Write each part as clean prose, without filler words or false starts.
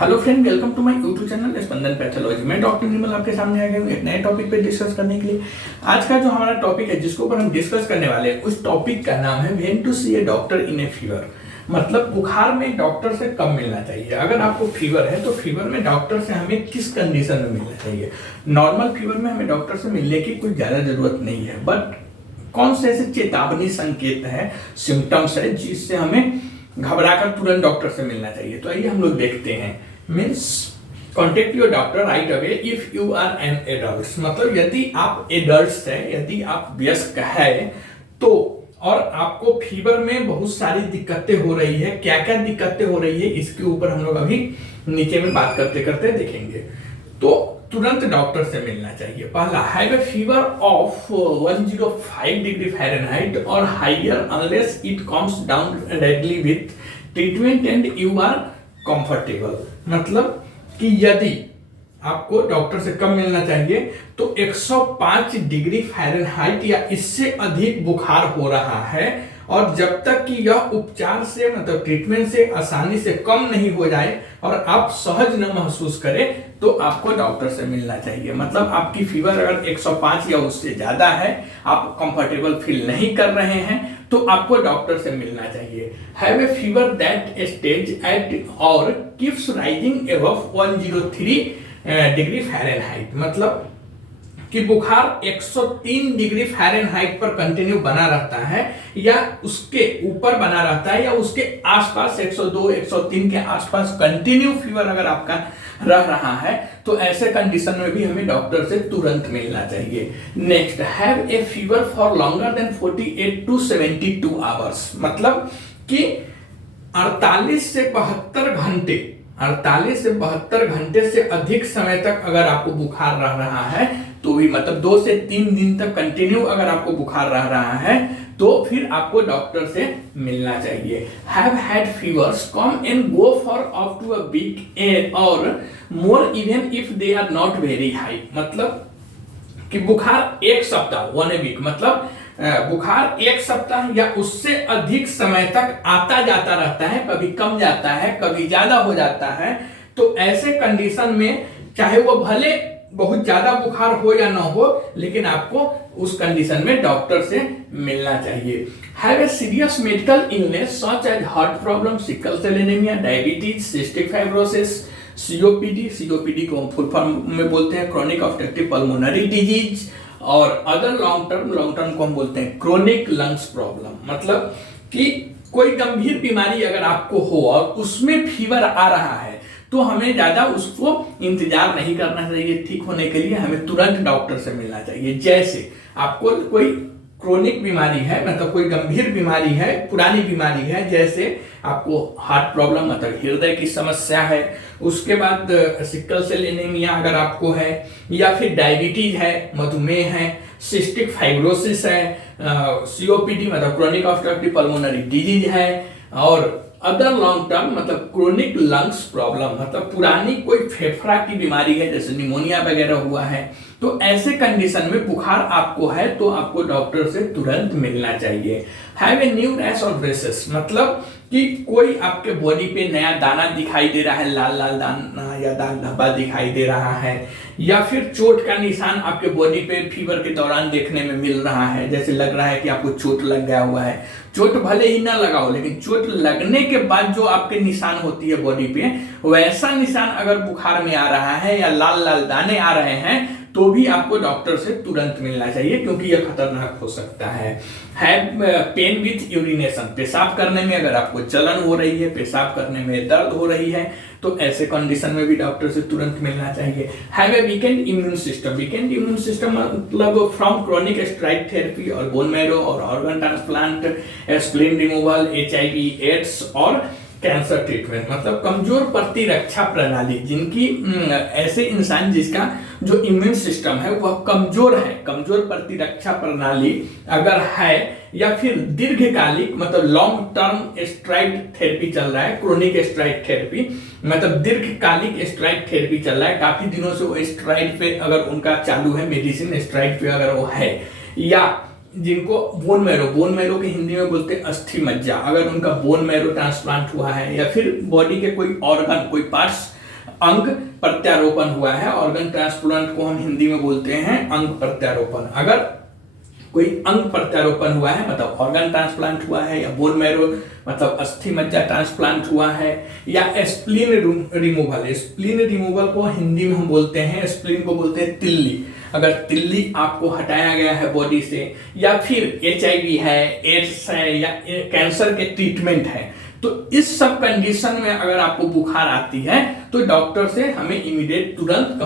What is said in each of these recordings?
Hello friend, welcome to my YouTube channel Spandan pathology. मैं doctor Nirmal आपके सामने आ गया हूँ एक नए टॉपिक पे डिस्कस करने के लिए। आज का जो हमारा टॉपिक है जिसके ऊपर हम डिस्कस करने वाले हैं उस टॉपिक का नाम है when to see a doctor in a fever. मतलब बुखार में डॉक्टर से कब मिलना चाहिए। अगर आपको फीवर है तो फीवर में डॉक्टर से हमें किस कंडीशन में मिलना चाहिए। नॉर्मल फीवर में हमें डॉक्टर से मिलने की कोई ज्यादा जरूरत नहीं है, बट कौन से ऐसे चेतावनी संकेत है, सिम्टम्स है जिससे हमें घबराकर तुरंत डॉक्टर से मिलना चाहिए। तो आइए हम लोग देखते हैं। Means contact your doctor right away if you are an adult. मतलब यदि आप एडल्ट है, यदि आप वयस्क है तो, और आपको फीवर में बहुत सारी दिक्कतें हो रही है, क्या क्या दिक्कतें हो रही है इसके ऊपर हम लोग अभी नीचे में बात करते करते देखेंगे। तो तुरंत डॉक्टर से मिलना चाहिए। पहला, have a fever of 105 degree Fahrenheit और higher unless it comes down readily with treatment and you are comfortable. मतलब कि यदि आपको डॉक्टर से कब मिलना चाहिए तो 105 डिग्री फ़ारेनहाइट या इससे अधिक बुखार हो रहा है और जब तक कि यह उपचार से मतलब ट्रीटमेंट से आसानी से कम नहीं हो जाए और आप सहज न महसूस करें तो आपको डॉक्टर से मिलना चाहिए। मतलब आपकी फीवर अगर 105 या उससे ज्यादा है, आप कंफर्टेबल फील नहीं कर रहे हैं तो आपको डॉक्टर से मिलना चाहिए। Have a fever that stage at और keeps rising above 103 degree Fahrenheit. मतलब कि बुखार 103 डिग्री फ़ारेनहाइट पर कंटिन्यू बना रहता है या उसके ऊपर बना रहता है या उसके आसपास 102 103 के आसपास कंटिन्यू फीवर अगर आपका रह रहा है तो ऐसे कंडीशन में भी हमें डॉक्टर से तुरंत मिलना चाहिए। Next, have a fever for longer than 48 to 72 hours. मतलब कि 48 से 72 घंटे से अधिक समय तक अगर आपको बुखार रह रहा है तो भी, मतलब 2 से 3 दिन तक कंटिन्यू अगर आपको बुखार रह रहा है तो फिर आपको डॉक्टर से मिलना चाहिए। Have had fevers come and go for up to a week और more even if they are not very high. मतलब कि बुखार एक सप्ताह 1 वीक, मतलब बुखार एक सप्ताह या उससे अधिक समय तक आता जाता रहता है, कभी कम जाता है कभी ज्यादा हो जाता है। तो ऐसे कंडीशन में चाहे वो भले बहुत ज्यादा बुखार हो या ना हो, लेकिन आपको उस कंडीशन में डॉक्टर से मिलना चाहिए। Have a serious medical illness such as heart problem, sickle cell anaemia, diabetes, cystic fibrosis, COPD को फुल फॉर्म में बोलते हैं क्रोनिक ऑब्स्ट्रक्टिव पल्मोनरी डिजीज, और अदर लॉन्ग टर्म को हम बोलते हैं क्रोनिक लंग्स प्रॉब्लम। मतलब कि कोई गंभीर बीमारी अगर आपको हो और उसमें फीवर आ रहा है तो हमें ज्यादा उसको इंतजार नहीं करना चाहिए। ठीक होने के लिए हमें तुरंत डॉक्टर से मिलना चाहिए। जैसे आपको कोई क्रोनिक बीमारी है, मतलब कोई गंभीर बीमारी है, पुरानी बीमारी है, जैसे आपको हार्ट प्रॉब्लम मतलब हृदय की समस्या है, उसके बाद सिकल सेल एनीमिया अगर आपको है, या फिर डायबिटीज है, मधुमेह है, सिस्टिक फाइब्रोसिस है, सीओपीडी मतलब क्रोनिक ऑब्स्ट्रक्टिव पल्मोनरी डिजीज है, और अदर लॉन्ग टर्म मतलब क्रोनिक लंग्स प्रॉब्लम मतलब पुरानी कोई फेफड़ा की बीमारी है जैसे निमोनिया वगैरह हुआ है। तो ऐसे कंडीशन में बुखार आपको है तो आपको डॉक्टर से तुरंत मिलना चाहिए। हैव ए न्यू रैश और ब्रेसेस, मतलब कि कोई आपके बॉडी पे नया दाना दिखाई दे रहा है, लाल लाल दाना या दाग धब्बा दिखाई दे रहा है, या फिर चोट का निशान आपके बॉडी पे फीवर के दौरान देखने में मिल रहा है, जैसे लग रहा है कि आपको चोट लग गया हुआ है। चोट भले ही ना लगा हो, लेकिन चोट लगने के बाद जो आपके निशान होती है बॉडी पे, वैसा निशान अगर बुखार में आ रहा है या लाल लाल दाने आ रहे हैं तो भी आपको डॉक्टर से तुरंत मिलना चाहिए, क्योंकि यह खतरनाक हो सकता है। पेन विथ यूरिनेशन, पेशाब करने में अगर आपको जलन हो रही है, पेशाब करने में दर्द हो रही है तो ऐसे कंडीशन में भी डॉक्टर से तुरंत मिलना चाहिए। Have a weakened immune system मतलब फ्रॉम क्रोनिक स्ट्राइक थेरेपी और बोन मैरो और organ transplant, spleen removal, HIV AIDS और कैंसर ट्रीटमेंट। मतलब कमजोर प्रतिरक्षा प्रणाली, जिनकी ऐसे इंसान जिसका जो इम्यून सिस्टम है वह कमजोर है, कमजोर प्रतिरक्षा प्रणाली अगर है, या फिर दीर्घकालिक मतलब लॉन्ग टर्म स्ट्राइड थेरेपी चल रहा है, क्रोनिक स्ट्राइड थेरेपी मतलब दीर्घकालिक स्ट्राइड थेरेपी चल रहा है, काफी दिनों से वो स्ट्राइड पे अगर उनका चालू है मेडिसिन, स्ट्राइड पे अगर वो है, या जिनको बोन मैरो के हिंदी में बोलते हैं अस्थि मज्जा, अगर उनका बोन मैरो ट्रांसप्लांट हुआ है, या फिर बॉडी के कोई ऑर्गन कोई पार्ट्स अंग प्रत्यारोपण हुआ है, ऑर्गन ट्रांसप्लांट को हम हिंदी में बोलते हैं अंग प्रत्यारोपण। अगर कोई अंग प्रत्यारोपण हुआ है मतलब ऑर्गन ट्रांसप्लांट हुआ है, या बोन मैरो मतलब अस्थि मज्जा ट्रांसप्लांट हुआ है, या स्प्लीन रिमूवल, स्प्लीन रिमूवल को हिंदी में हम बोलते हैं, स्प्लीन को बोलते हैं तिल्ली। अगर तिल्ली आपको हटाया गया है बॉडी से, या फिर HIV है, एड्स है, या कैंसर के ट्रीटमेंट है, तो इस सब कंडीशन में अगर आपको बुखार आती है तो डॉक्टर से हमें इमीडिएट तुरंत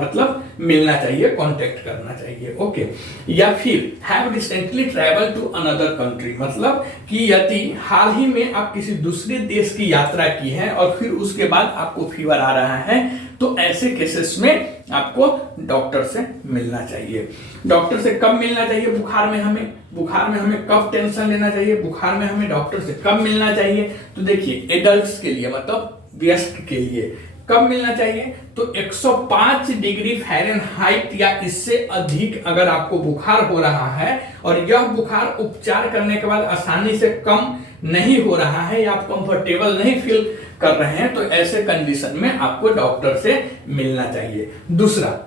मतलब मिलना चाहिए, कांटेक्ट करना चाहिए। ओके। या फिर have recently travel to another country, मतलब कि यदि हाल ही में आप किसी दूसरे देश की यात्रा की है और फिर उसके बाद आपको फीवर आ रहा है, तो ऐसे केसेस में आपको डॉक्टर से मिलना चाहिए। डॉक्टर से कब मिलना चाहिए? बुखार में हमें कब टेंशन लेना चाहिए? बुखार में हमें डॉक्टर से कब मिलना चाहिए? तो देखिए, एडल्ट्स के लिए मतलब वयस्क के लिए कब मिलना चाहिए? तो 105 डिग्री फ़ारेनहाइट या इससे अधिक अगर आपको बुखार हो रहा है और यह बुखार उपचार करने के बाद आसानी से कम नहीं हो रहा है, या आप कंफर्टेबल नहीं फील कर रहे हैं, तो ऐसे कंडीशन में आपको डॉक्टर से मिलना चाहिए। दूसरा,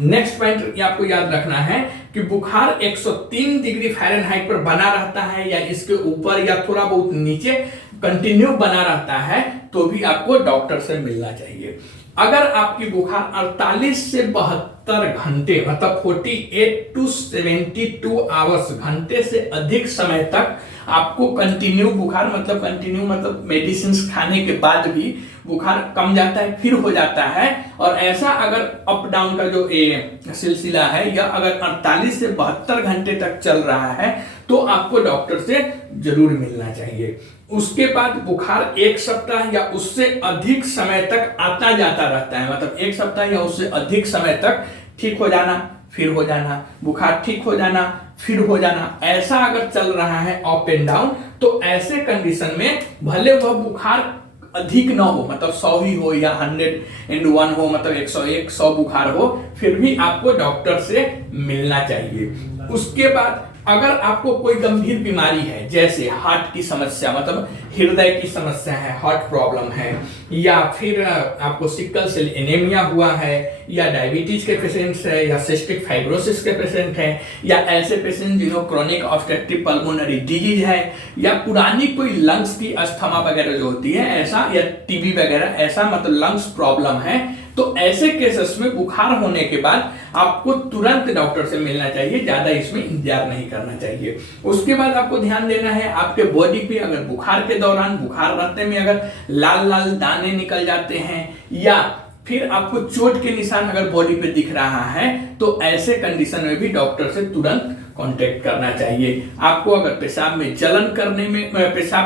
नेक्स्ट पॉइंट आपको याद रखना है कि बुखार 103 डिग्री फ़ारेनहाइट पर बना रहता है, या इसके ऊपर या थोड़ा बहुत नीचे कंटिन्यू बना रहता है, तो भी आपको डॉक्टर से मिलना चाहिए। अगर आपकी बुखार 48 से 72 घंटे मतलब 48 to 72 आवर्स घंटे से अधिक समय तक आपको कंटिन्यू बुखार मतलब मेडिसिन खाने के बाद भी बुखार कम जाता है, फिर हो जाता है, और ऐसा अगर अप डाउन का जो सिलसिला है या अगर 48 से 72 घंटे तक चल रहा है, तो आपको डॉक्टर से जरूर मिलना चाहिए। उसके बाद बुखार 1 सप्ताह या उससे अधिक समय तक आता जाता रहता है, मतलब 1 सप्ताह या उससे अधिक समय तक ठीक हो जाना, फिर हो जाना, बुखार ठीक हो जाना, फिर हो जाना, ऐसा अगर चल रहा है अप एंड डाउन, तो ऐसे कंडीशन में भले वह बुखार अधिक ना हो, मतलब 100 ही हो या 101 हो, मतलब 100 बुखार हो, फिर भी आपको डॉक्टर से मिलना चाहिए। उसके बाद अगर आपको कोई गंभीर बीमारी है, जैसे हार्ट की समस्या मतलब हृदय की समस्या है, हार्ट प्रॉब्लम है, या फिर आपको सिकल सेल एनीमिया हुआ है, या डायबिटीज के पेशेंट्स है, या सिस्टिक फाइब्रोसिस के पेशेंट हैं, या ऐसे पेशेंट जिन्हों क्रोनिक ऑब्स्ट्रक्टिव पल्मोनरी डिजीज है, या पुरानी कोई लंग्स की अस्थमा वगैरह जो होती है ऐसा, या टीबी वगैरह ऐसा मतलब लंग्स प्रॉब्लम है, तो ऐसे केसेस में बुखार होने के बाद आपको तुरंत डॉक्टर से मिलना चाहिए, ज्यादा इसमें इंतजार नहीं करना चाहिए। उसके बाद आपको ध्यान देना है आपके बॉडी पे अगर बुखार के दौरान, बुखार रहते में अगर लाल लाल दाने निकल जाते हैं, या फिर आपको चोट के निशान अगर बॉडी पे दिख रहा है, तो ऐसे कंडीशन में भी डॉक्टर से तुरंत कांटेक्ट करना चाहिए। आपको अगर पेशाब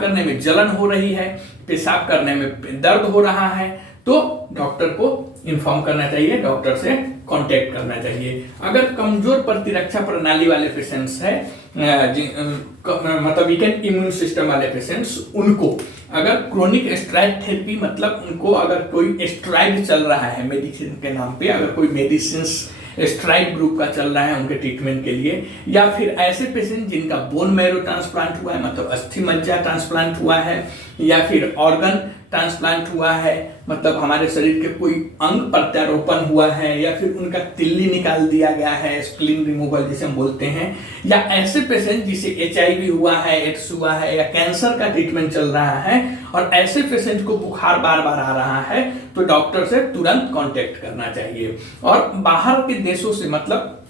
करने में जलन हो रही है, पेशाब करने में दर्द हो रहा है, तो डॉक्टर को इन्फॉर्म करना चाहिए, डॉक्टर से कांटेक्ट करना चाहिए। अगर कमजोर प्रतिरक्षा प्रणाली वाले पेशेंट्स है, मतलब वीकेंड इम्यून सिस्टम वाले पेशेंट्स, उनको अगर क्रोनिक स्टेरॉइड थेरेपी मतलब उनको अगर कोई स्टेरॉइड चल रहा है मेडिसिन के नाम पे, अगर कोई मेडिसिन स्टेरॉइड ग्रुप का चल रहा है उनके ट्रीटमेंट के लिए, या फिर ऐसे पेशेंट जिनका बोन मैरो ट्रांसप्लांट हुआ है मतलब अस्थि मज्जा ट्रांसप्लांट हुआ है, या फिर ऑर्गन ट्रांसप्लांट हुआ है मतलब हमारे शरीर के कोई अंग प्रत्यारोपण हुआ है, या फिर उनका तिल्ली निकाल दिया गया है, स्प्लीन रिमूवल जिसे हम बोलते हैं, या ऐसे पेशेंट जिसे HIV हुआ है, एड्स हुआ है, या कैंसर का ट्रीटमेंट चल रहा है, और ऐसे पेशेंट को बुखार बार बार आ रहा है, तो डॉक्टर से तुरंत कांटेक्ट करना चाहिए। और बाहर के देशों से मतलब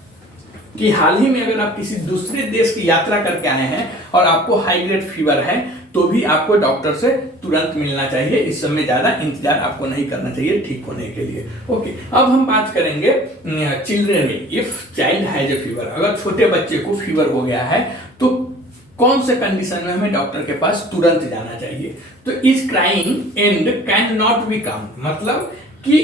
कि हाल ही में अगर आप किसी दूसरे देश की यात्रा करके आए हैं और आपको हाई ग्रेड फीवर है, तो भी आपको डॉक्टर से तुरंत मिलना चाहिए। इस समय ज्यादा इंतजार आपको नहीं करना चाहिए ठीक होने के लिए। ओके, अब हम बात करेंगे चिल्ड्रन में। If child has a fever, अगर छोटे बच्चे को फीवर हो गया है तो कौन से कंडीशन में हमें डॉक्टर के पास तुरंत जाना चाहिए? तो is crying and can not be काम, मतलब कि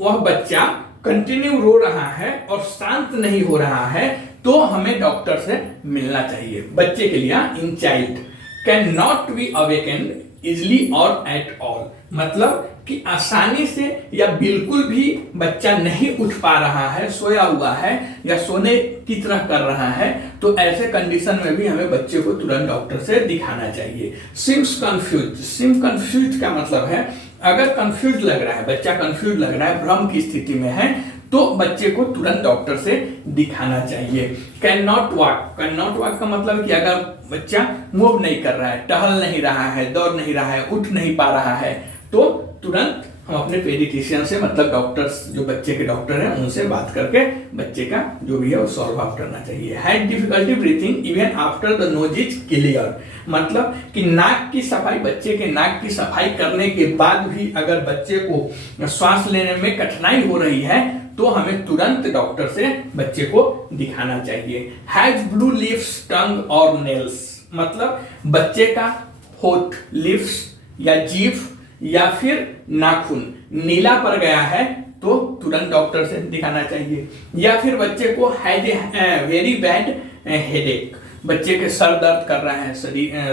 वह बच्चा कंटिन्यू रो रहा है और शांत नहीं हो रहा है, तो हमें डॉक्टर से मिलना चाहिए। बच्चे के लिए in child can not be awakened easily और एट ऑल, मतलब कि आसानी से या बिल्कुल भी बच्चा नहीं उठ पा रहा है, सोया हुआ है या सोने की तरह कर रहा है, तो ऐसे कंडीशन में भी हमें बच्चे को तुरंत डॉक्टर से दिखाना चाहिए। सिम्स कंफ्यूज का मतलब है अगर कंफ्यूज लग रहा है, बच्चा कंफ्यूज लग रहा है, भ्रम की स्थिति में है, तो बच्चे को तुरंत डॉक्टर से दिखाना चाहिए। कैन नॉट वॉक का मतलब कि अगर बच्चा मूव नहीं कर रहा है, टहल नहीं रहा है, दौड़ नहीं रहा है, उठ नहीं पा रहा है, तो तुरंत हम अपने पेडिट्रिशियन से, मतलब डॉक्टर्स जो बच्चे के डॉक्टर हैं, उनसे बात करके बच्चे का जो भी है वो सॉल्व आउट करना चाहिए। Had difficulty breathing even after the nose is clear, मतलब कि नाक की सफाई, बच्चे के नाक की सफाई करने के बाद भी अगर बच्चे को श्वास लेने में कठिनाई हो रही है, तो हमें तुरंत डॉक्टर से बच्चे को दिखाना चाहिए। हैज ब्लू लिप्स, टंग और नेल्स, मतलब बच्चे का होठ, लिप्स या जीभ या फिर नाखून नीला पड़ गया है, तो तुरंत डॉक्टर से दिखाना चाहिए। या फिर बच्चे को has a very bad headache, बच्चे के सर दर्द कर रहा है,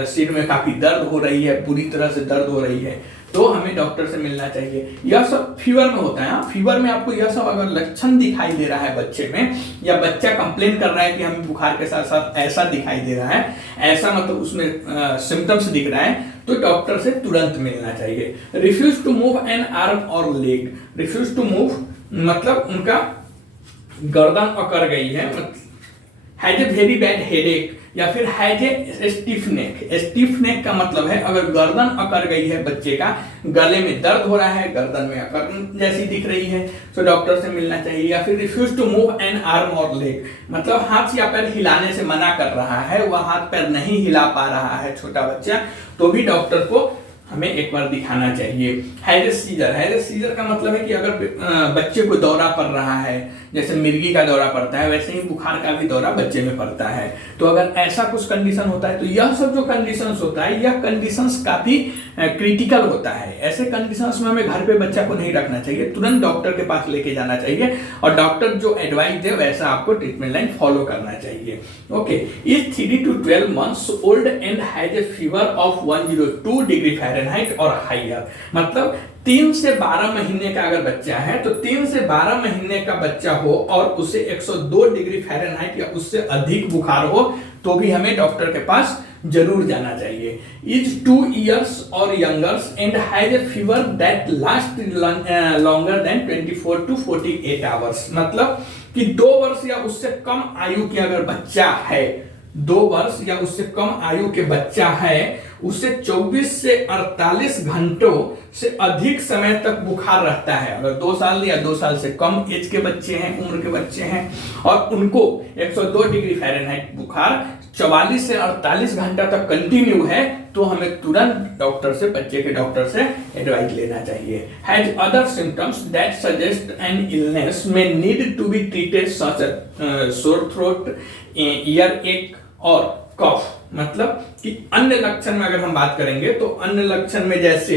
सिर में काफी दर्द हो रही है, पूरी तरह से दर्द हो रही है, तो हमें डॉक्टर से मिलना चाहिए। यह सब फीवर में होता है। फीवर में आपको यह सब अगर लक्षण दिखाई दे रहा है बच्चे में, या बच्चा कंप्लेन कर रहा है कि हमें बुखार के साथ साथ ऐसा दिखाई दे रहा है, ऐसा मतलब उसमें सिम्टम्स दिख रहा है, तो डॉक्टर से तुरंत मिलना चाहिए। Refuse to move an arm और लेग, रिफ्यूज टू मूव मतलब उनका गर्दन अकड़ गई है, has a very bad headache, या फिर has a stiff neck. Stiff neck का मतलब है अगर गर्दन अकड़ गई है बच्चे का, गले में दर्द हो रहा है, गर्दन में अकड़ जैसी दिख रही है, तो डॉक्टर से मिलना चाहिए। या फिर refuse to move an arm और लेग, मतलब हाथ या पैर हिलाने से मना कर रहा है, वह हाथ पैर नहीं हिला पा रहा है छोटा बच्चा, तो भी डॉक्टर को हमें एक बार दिखाना चाहिए। हैज ए सीजर का मतलब है कि अगर बच्चे को दौरा पड़ रहा है, जैसे मिर्गी का दौरा पड़ता है, वैसे ही बुखार का भी दौरा बच्चे में पड़ता है, तो अगर ऐसा कुछ कंडीशन होता है, तो यह सब जो कंडीशंस होता है, यह कंडीशंस काफी क्रिटिकल होता है। ऐसे कंडीशंस में हमें घर पे बच्चा को नहीं रखना चाहिए, तुरंत डॉक्टर के पास लेके जाना चाहिए, और डॉक्टर जो एडवाइस दे वैसा आपको ट्रीटमेंट लाइन फॉलो करना चाहिए। Okay, is 3 to 12 months old and has a fever of 102 degree Fahrenheit और हाइयर, मतलब 3 से 12 महीने का अगर बच्चा है, तो 3 से 12 महीने का बच्चा हो और उसे 102 डिग्री फ़ारेनहाइट या उससे अधिक बुखार हो, तो भी हमें डॉक्टर के पास जरूर जाना चाहिए। इज 2 years और youngers and has a fever that last longer than 24 to 48 hours, मतलब कि 2 वर्ष या उससे कम आयु के अगर बच्चा है, 2 वर्ष या उससे कम आयु के बच्चा है, उसे 24 से 48 घंटों से अधिक समय तक बुखार रहता है। अगर 2 साल या 2 साल से कम एज के बच्चे हैं, उम्र के बच्चे हैं, और उनको 102 डिग्री फ़ारेनहाइट बुखार 44 से 48 घंटा तक कंटिन्यू है, तो हमें तुरंत डॉक्टर से, बच्चे के डॉक्टर से एडवाइस लेना चाहिए। Has other symptoms that suggest an illness में need to be treated such sore throat, year एक और कफ, मतलब कि अन्य लक्षण में अगर हम बात करेंगे, तो अन्य लक्षण में जैसे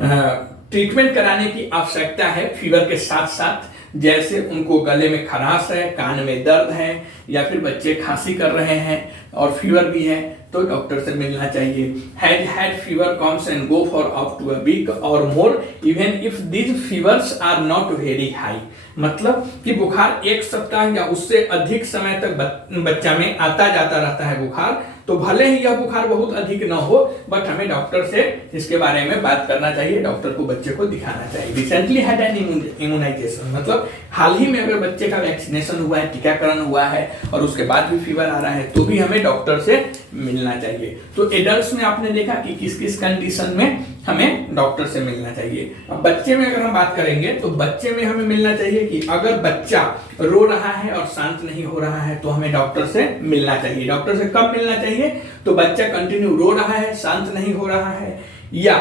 ट्रीटमेंट कराने की आवश्यकता है फीवर के साथ साथ, जैसे उनको गले में खराश है, कान में दर्द है, या फिर बच्चे खांसी कर रहे हैं और फीवर भी है, तो डॉक्टर से मिलना चाहिए। Has had fever comes and go for up to a week और more even if these fevers are not very high, मतलब कि बुखार 1 सप्ताह या उससे अधिक समय तक बच्चा में आता जाता रहता है बुखार, तो भले ही यह बुखार बहुत अधिक न हो, बट हमें डॉक्टर से इसके बारे में बात करना चाहिए, डॉक्टर को बच्चे को दिखाना चाहिए। रिसेंटली हैड एन इम्यूनाइजेशन, मतलब हाल ही में अगर बच्चे का वैक्सीनेशन हुआ है, टीकाकरण हुआ है, और उसके बाद भी फीवर आ रहा है, तो भी हमें डॉक्टर से मिलना चाहिए। तो एडल्ट्स में आपने देखा कि किस किस कंडीशन में हमें डॉक्टर से मिलना चाहिए। अब बच्चे में अगर हम बात करेंगे, तो बच्चे में हमें मिलना चाहिए कि अगर बच्चा रो रहा है और शांत नहीं हो रहा है, तो हमें डॉक्टर से मिलना चाहिए। डॉक्टर से कब मिलना चाहिए? तो बच्चा कंटिन्यू रो रहा है, शांत नहीं हो रहा है, या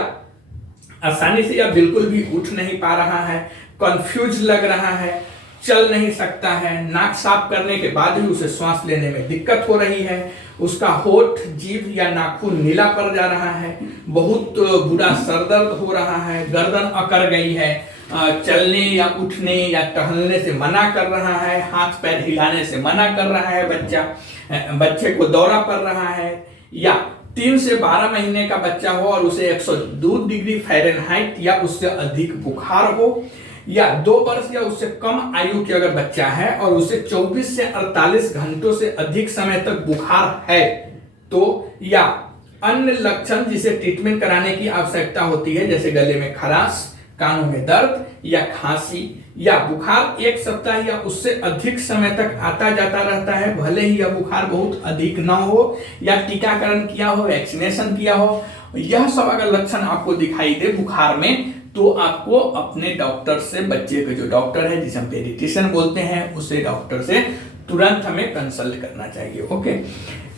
आसानी से या बिल्कुल भी उठ नहीं पा रहा है, कंफ्यूज लग रहा है, चल नहीं सकता है, नाक साफ करने के बाद भी उसे सांस लेने में दिक्कत हो रही है, उसका होठ, जीभ या नाखून नीला पड़ जा रहा है, बहुत बुरा सरदर्द हो रहा है, गर्दन अकड़ गई है, चलने या उठने या टहलने से मना कर रहा है, हाथ पैर हिलाने से मना कर रहा है बच्चे को दौरा पड़ रहा है, या 3 से 12 महीने का बच्चा हो और उसे 102 डिग्री फ़ारेनहाइट या उससे अधिक बुखार हो, या 2 वर्ष या उससे कम आयु के अगर बच्चा है और उसे 24 से 48 घंटों से अधिक समय तक बुखार है, तो या अन्य लक्षण जिसे ट्रीटमेंट कराने की आवश्यकता होती है, जैसे गले में खराश, कानों में दर्द या खांसी या बुखार 1 सप्ताह या उससे अधिक समय तक आता जाता रहता है, भले ही यह बुखार बहुत अधिक न हो या टीकाकरण किया हो, वैक्सीनेशन किया हो, यह सब अगर लक्षण आपको दिखाई दे बुखार में, तो आपको अपने डॉक्टर से, बच्चे के जो डॉक्टर है जिसे हम पेडियाट्रिशियन बोलते हैं, उसे डॉक्टर से तुरंत हमें कंसल्ट करना चाहिए। ओके,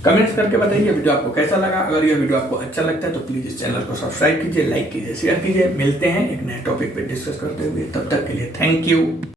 कमेंट्स करके बताइए वीडियो आपको कैसा लगा। अगर यह वीडियो आपको अच्छा लगता है तो प्लीज इस चैनल को सब्सक्राइब कीजिए, लाइक कीजिए, शेयर कीजिए। मिलते हैं एक नए टॉपिक पे डिस्कस करते हुए, तब तक के लिए थैंक यू।